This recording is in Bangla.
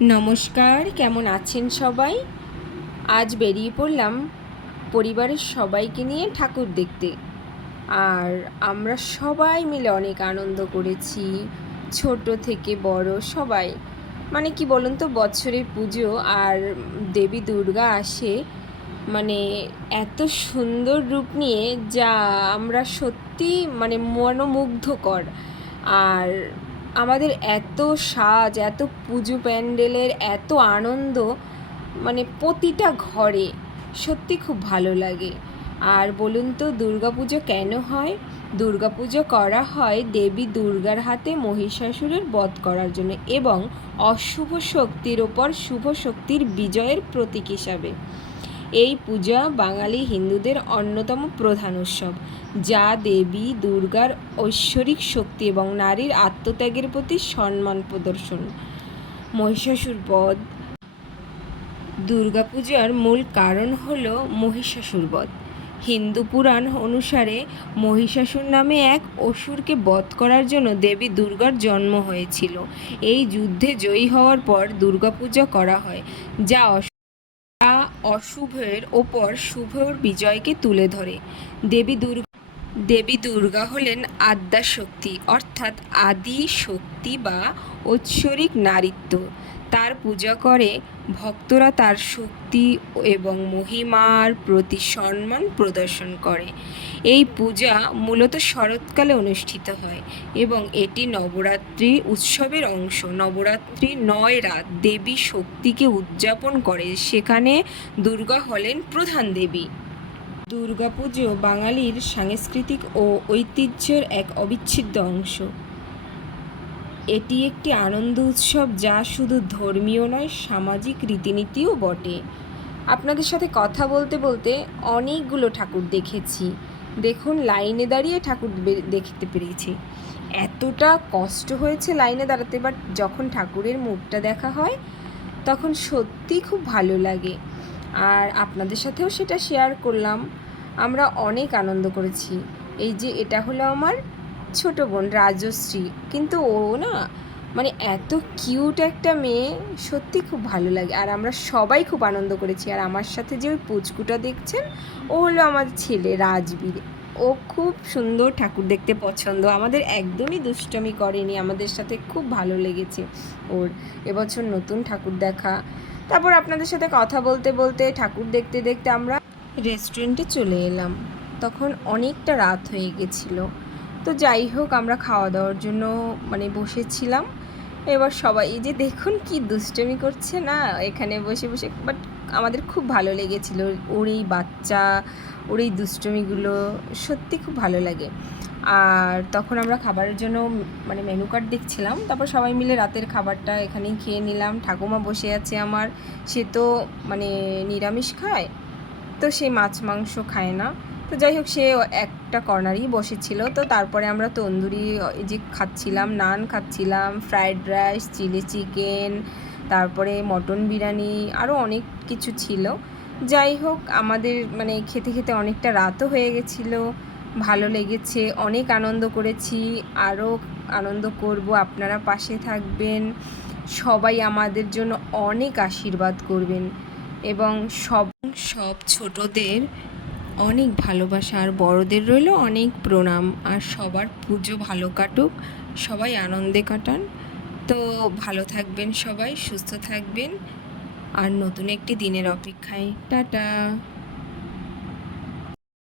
নমস্কার, কেমন আছেন সবাই? আজ বেরিয়ে পড়লাম পরিবারের সবাইকে নিয়ে ঠাকুর দেখতে। আর আমরা সবাই মিলে অনেক আনন্দ করেছি, ছোট থেকে বড় সবাই। মানে কি বলুন তো বছরে পুজো আর দেবী দুর্গা আসে মানে এত সুন্দর রূপ নিয়ে যা আমরা সত্যি মানে মনোমুগ্ধকর। আর আমাদের এত সাজ, এত পুজো প্যান্ডেলের এত আনন্দ মানে প্রতিটা ঘরে সত্যি খুব ভালো লাগে। আর বলুন তো দুর্গাপুজো কেন হয়? দুর্গাপুজো করা হয় দেবী দুর্গার হাতে মহিষাসুরের বধ করার জন্য এবং অশুভ শক্তির ওপর শুভ শক্তির বিজয়ের প্রতীক হিসাবে। এই পূজা বাঙালি হিন্দুদের অন্যতম প্রধান উৎসব, যা দেবী, দুর্গার ঐশ্বরিক শক্তি এবং নারীর আত্মত্যাগের প্রতি সম্মান প্রদর্শন। মহিষাসুর বধ। দুর্গাপূজার মূল কারণ হল মহিষাসুর বধ। হিন্দু পুরাণ অনুসারে মহিষাসুর নামে এক অসুরকে বধ করার জন্য দেবী দুর্গার জন্ম হয়েছিল। এই যুদ্ধে জয়ী হওয়ার পর দুর্গাপূজা করা হয়, যা অশুভের ওপর শুভর বিজয়কে তুলে ধরে। দেবী দুর্গা দেবী দুর্গা হলেন আদ্যা শক্তি, অর্থাৎ আদি শক্তি বা ঐশ্বরিক নারীত্ব। তার পূজা করে ভক্তরা তার শক্তি এবং মহিমার প্রতি সম্মান প্রদর্শন করে। এই পূজা মূলত শরৎকালে অনুষ্ঠিত হয় এবং এটি নবরাত্রি উৎসবের অংশ। নবরাত্রি নয় রাত দেবী শক্তিকে উদযাপন করে। সেখানে দুর্গা হলেন প্রধান দেবী। দুর্গাপুজো বাঙালির সাংস্কৃতিক ও ঐতিহ্যের এক অবিচ্ছেদ্য অংশ। এটি একটি আনন্দ উৎসব যা শুধু ধর্মীয় নয়, সামাজিক রীতিনীতিও বটে। আপনাদের সাথে কথা বলতে বলতে অনেকগুলো ঠাকুর দেখেছি। দেখুন, লাইনে দাঁড়িয়ে ঠাকুর দেখতে পেরেছি। এতটা কষ্ট হয়েছে লাইনে দাঁড়াতে, বাট যখন ঠাকুরের মুখটা দেখা হয়, তখন সত্যি খুব ভালো লাগে। আর আপনাদের সাথেও সেটা শেয়ার করলাম। আমরা অনেক আনন্দ করেছি। এই যে এটা হলো আমার ছোট বোন রাজশ্রী। কিন্তু ও না মানে এত কিউট একটা মেয়ে, সত্যি খুব ভালো লাগে। আর আমরা সবাই খুব আনন্দ করেছি। আর আমার সাথে যে ওই পুচকুটা দেখছেন, ও হলো আমার ছেলে রাজবীর। ও খুব সুন্দর ঠাকুর দেখতে পছন্দ। আমাদের একদমই দুষ্টমি করেনি। আমাদের সাথে খুব ভালো লেগেছে ওর। এবছর নতুন ঠাকুর দেখা। তারপর আপনাদের সাথে কথা বলতে বলতে ঠাকুর দেখতে দেখতে আমরা রেস্টুরেন্টে চলে এলাম। তখন অনেকটা রাত হয়ে গেছিল। তো যাই হোক, আমরা খাওয়া দাওয়ার জন্য মানে বসেছিলাম। এবার সবাই যে দেখুন কি দুষ্টমি করছে না, এখানে বসে বসে বাট আমাদের খুব ভালো লেগেছিল। ওর এই বাচ্চা, ওর এই দুষ্টমিগুলো সত্যি খুব ভালো লাগে। আর তখন আমরা খাবারের জন্য মানে মেনু কার্ড দেখছিলাম। তারপর সবাই মিলে রাতের খাবারটা এখানেই খেয়ে নিলাম। ঠাকুমা বসে আছে আমার। সে তো মানে নিরামিষ খায়। তো সে মাছ মাংস খায় না। তো যাই হোক, সে একটা কর্নারই বসেছিল। তো তারপরে আমরা তন্দুরি যে খাচ্ছিলাম, নান খাচ্ছিলাম ফ্রায়েড রাইস, চিলি চিকেন, তারপরে মটন বিরিয়ানি আরও অনেক কিছু ছিল। যাই হোক, আমাদের মানে খেতে খেতে অনেকটা রাতও হয়ে গেছিল। ভালো লেগেছে, অনেক আনন্দ করেছি। আরও আনন্দ করব, আপনারা পাশে থাকবেন। সবাই আমাদের জন্য অনেক আশীর্বাদ করবেন। এবং সব সব ছোটদের অনেক ভালোবাসা, আর বড়দের রইল অনেক প্রণাম, আর সবার পুজো ভালো কাটুক, সবাই আনন্দে কাটান। তো ভালো থাকবেন সবাই, সুস্থ থাকবেন, আর নতুন একটি দিনের অপেক্ষায়। টাটা!